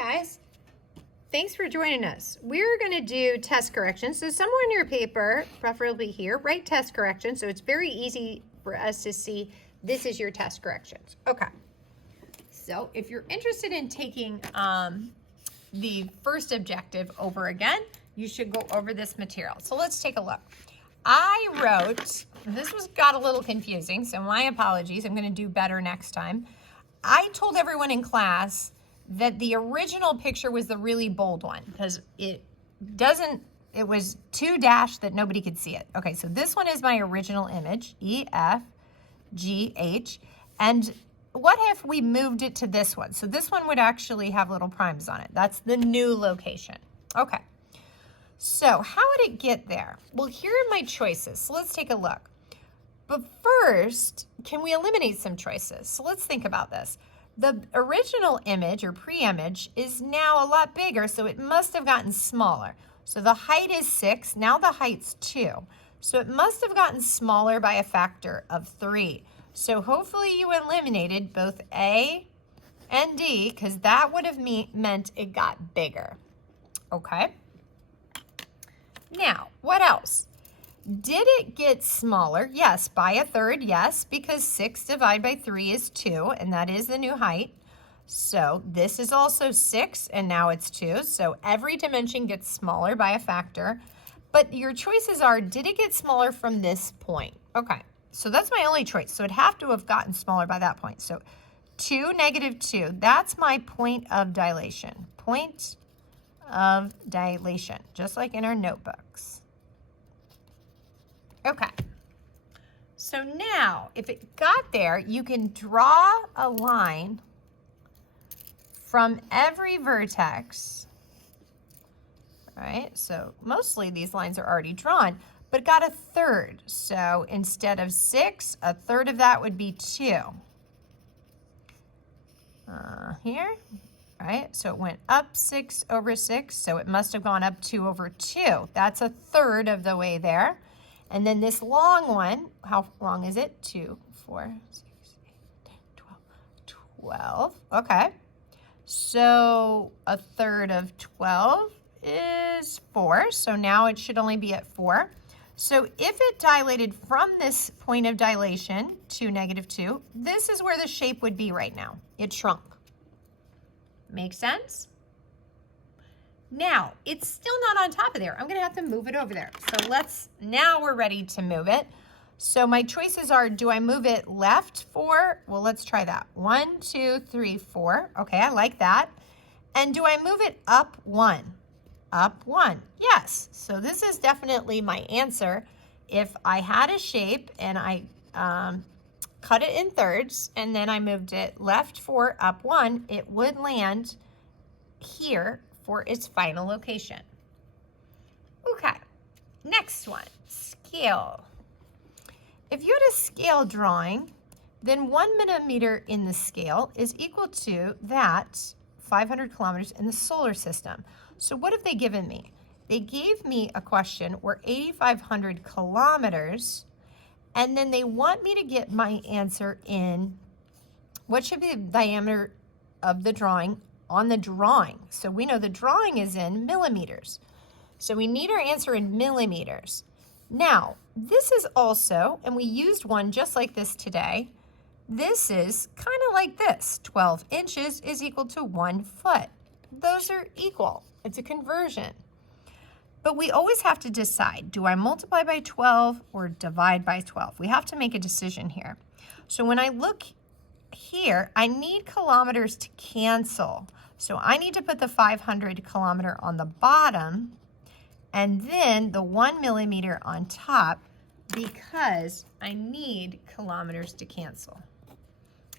guys, thanks for joining us. We're going to do test corrections. So somewhere in your paper, preferably here, write test corrections. So it's very easy for us to see this is your test corrections. Okay. So if you're interested in taking the first objective over again, you should go over this material. So let's take a look. I wrote, this got a little confusing, so my apologies. I'm going to do better next time. I told everyone in class that the original picture was the really bold one because it was too dashed that nobody could see it. Okay, so this one is my original image, EFGH. And what if we moved it to this one? So this one would actually have little primes on it. That's the new location. Okay. So how would it get there? Well, here are my choices. So let's take a look. But first, can we eliminate some choices? So let's think about this. The original image or pre-image is now a lot bigger, so it must have gotten smaller. So the height is 6, now the height's 2. So it must have gotten smaller by a factor of 3. So hopefully you eliminated both A and D because that would have meant it got bigger. Okay? Now, what else? Did it get smaller? Yes, by a third, yes, because 6 divided by 3 is 2, and that is the new height. So this is also 6, and now it's 2. So every dimension gets smaller by a factor. But your choices are, did it get smaller from this point? Okay, so that's my only choice. So it'd have to have gotten smaller by that point. So 2, -2, that's my point of dilation. Point of dilation, just like in our notebooks. Okay, so now if it got there, you can draw a line from every vertex, right? So mostly these lines are already drawn, but got a third. So instead of 6, a third of that would be 2. Here, right? So it went up 6 over 6, so it must have gone up 2 over 2. That's a third of the way there. And then this long one, how long is it? 2, 4, 6, 8, 10, 12. Okay. So a third of 12 is 4. So now it should only be at 4. So if it dilated from this point of dilation to -2, this is where the shape would be right now. It shrunk. Make sense? Now, it's still not on top of there. I'm gonna have to move it over there. So now we're ready to move it. So my choices are, do I move it left 4? Well, let's try that. 1, 2, 3, 4. Okay, I like that. And do I move it up 1? Up 1, yes. So this is definitely my answer. If I had a shape and I cut it in thirds and then I moved it left 4, up 1, it would land here for its final location. Okay, next one, scale. If you had a scale drawing, then 1 millimeter in the scale is equal to that 500 kilometers in the solar system. So what have they given me? They gave me a question where 8,500 kilometers, and then they want me to get my answer in what should be the diameter of the drawing on the drawing. So we know the drawing is in millimeters. So we need our answer in millimeters. Now, this is also, and we used one just like this today, this is kind of like this. 12 inches is equal to 1 foot. Those are equal. It's a conversion. But we always have to decide, do I multiply by 12 or divide by 12? We have to make a decision here. So when I look here, I need kilometers to cancel. So I need to put the 500 kilometer on the bottom and then the 1 millimeter on top because I need kilometers to cancel.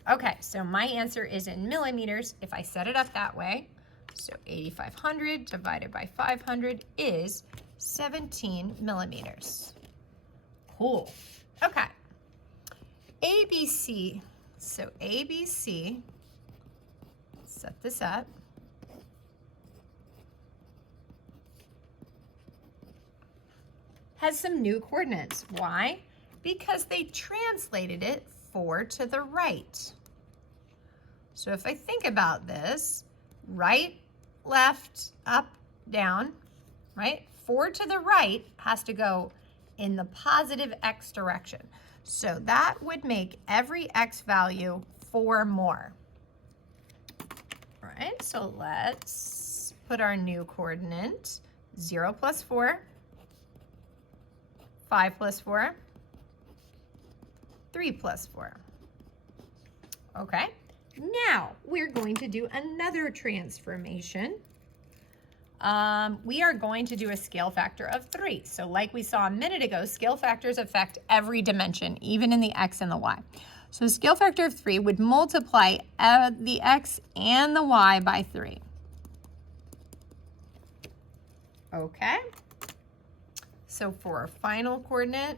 Okay, so my answer is in millimeters if I set it up that way. So 8,500 divided by 500 is 17 millimeters. Cool. Okay. ABC. So ABC, set this up. Has some new coordinates. Why? Because they translated it 4 to the right. So if I think about this, right left, up, down, right? 4 to the right has to go in the positive x direction. So that would make every x value 4 more. All right, so let's put our new coordinate. 0 plus 4, 5 plus 4, 3 plus 4. Okay, now we're going to do another transformation. We are going to do a scale factor of 3. So like we saw a minute ago, scale factors affect every dimension, even in the x and the y. So a scale factor of 3 would multiply the x and the y by 3. Okay, so for our final coordinate,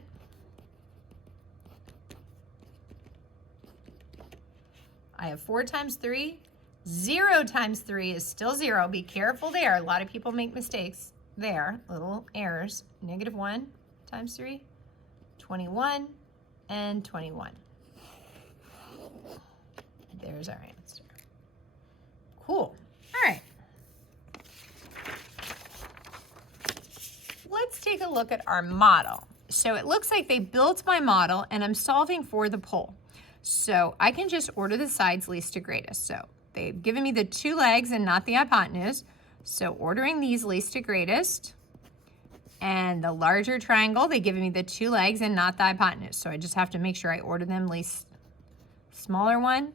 I have 4 times 3. 0 times 3 is still 0. Be careful there. A lot of people make mistakes there, little errors. -1 times 3, 21, and 21. There's our answer. Cool. All right. Let's take a look at our model. So it looks like they built my model and I'm solving for the pole. So I can just order the sides least to greatest. So they've given me the 2 legs and not the hypotenuse. So ordering these least to greatest, and the larger triangle, they've given me the 2 legs and not the hypotenuse. So I just have to make sure I order them least smaller one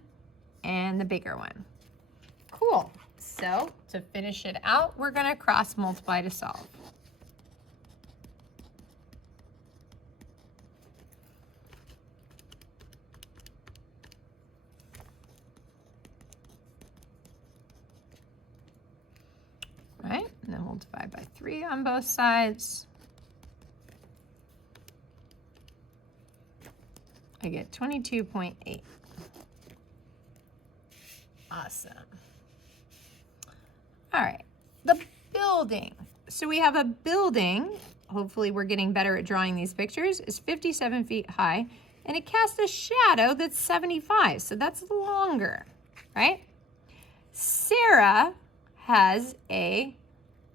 and the bigger one. Cool. So to finish it out, we're gonna cross multiply to solve. Right, and then we'll divide by 3 on both sides. I get 22.8. Awesome. All right, the building. So we have a building, hopefully we're getting better at drawing these pictures, is 57 feet high, and it casts a shadow that's 75, so that's longer, right? Sarah has a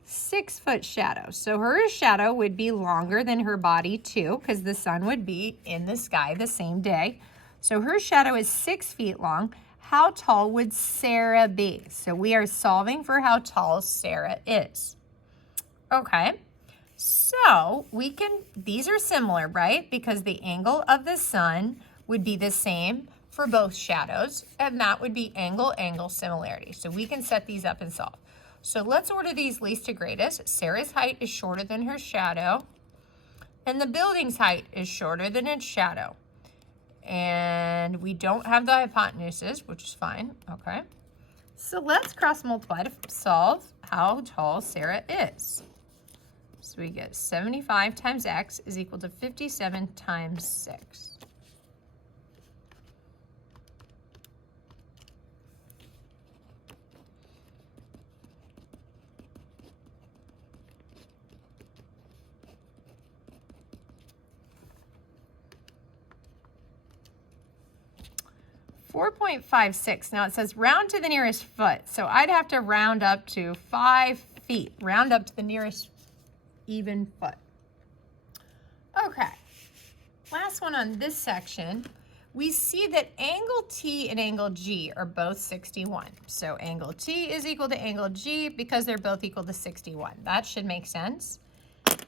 6-foot shadow. So her shadow would be longer than her body too, because the sun would be in the sky the same day. So her shadow is 6 feet long. How tall would Sarah be? So we are solving for how tall Sarah is. Okay, so we can, these are similar, right? Because the angle of the sun would be the same for both shadows, and that would be angle similarity. So we can set these up and solve. So let's order these least to greatest. Sarah's height is shorter than her shadow, and the building's height is shorter than its shadow. And we don't have the hypotenuses, which is fine, okay? So let's cross multiply to solve how tall Sarah is. So we get 75 times x is equal to 57 times 6. .56. Now it says round to the nearest foot. So I'd have to round up to 5 feet. Round up to the nearest even foot. Okay. Last one on this section. We see that angle T and angle G are both 61. So angle T is equal to angle G because they're both equal to 61. That should make sense.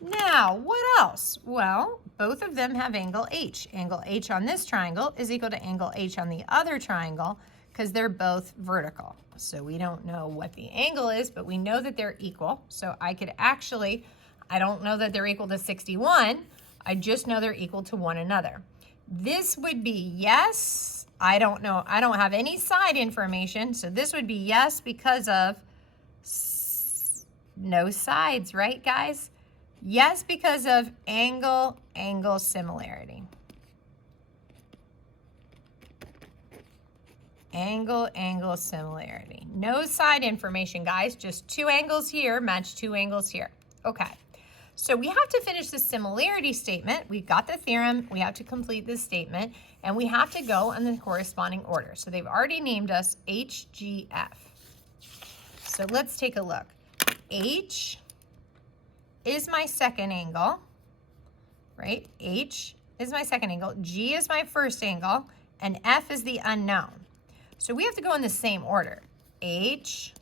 Now, what else? Well, both of them have angle H. Angle H on this triangle is equal to angle H on the other triangle because they're both vertical. So we don't know what the angle is, but we know that they're equal. So I could actually, I don't know that they're equal to 61. I just know they're equal to one another. This would be yes. I don't know. I don't have any side information. So this would be yes because of no sides, right, guys? Yes, because of angle similarity. Angle similarity. No side information, guys. Just 2 angles here match 2 angles here. Okay. So we have to finish the similarity statement. We've got the theorem. We have to complete this statement. And we have to go in the corresponding order. So they've already named us HGF. So let's take a look. H is my second angle, right? H is my second angle, G is my first angle, and F is the unknown. So we have to go in the same order. H,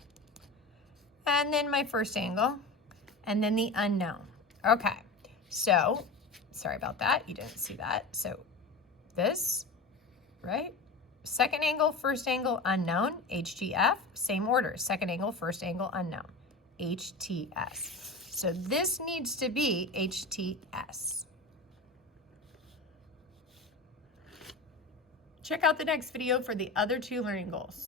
and then my first angle, and then the unknown. Okay, so, sorry about that, you didn't see that. So this, right? Second angle, first angle, unknown, HTF, same order. Second angle, first angle, unknown, HTS. So this needs to be HTS. Check out the next video for the other two learning goals.